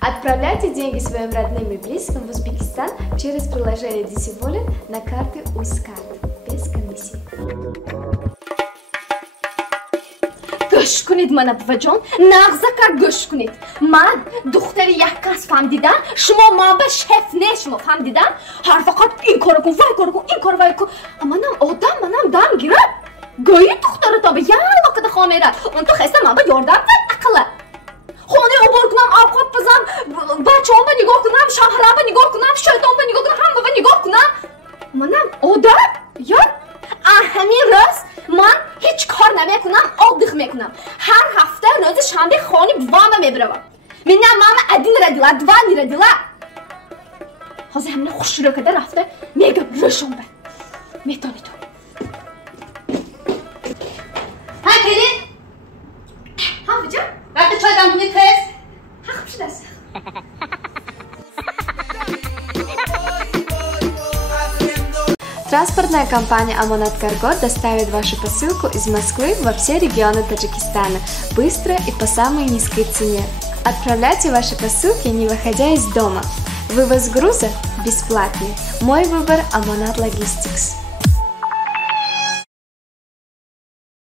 Отправляйте деньги своим родным и близким в Узбекистан через приложение DC Wallet на карты Uzcard без комиссии. گوش کنید من ابوجان نغزه که گوش کنید من دختر یک کس فهمیدم شما ما به شف نیست شما فهمیدم هر وقت این کارو کن وای کارو کن این کارو وای کن منم آدم منم دم گیرم گویی دختر تا به یک وقت خانه را اون تو خسته من به یاردم زد اقلا خانه عبور کنم آبخواب بزن بچه هم به نگاه کنم شهرها به نگاه کنم شیطان به نگاه کنم همه به نگاه کنم منم آدم یا همین راز من هیچ کار نمیکنم عادی میکنم هر هفته روز شنبه خانه بابام میبرم میگم ماما ادین ردیلا دوانی ردیلا حاضر همین خوش رو که رفته میگم روشون به میتونی تو ها کلین ها بجا رفته چای دم کنید پس ها خوب شده است Транспортная компания Аманат Карго доставит вашу посылку из Москвы во все регионы Таджикистана быстро и по самой низкой цене. Отправляйте ваши посылки, не выходя из дома. Вывоз груза бесплатный. Мой выбор Аманат Logistics.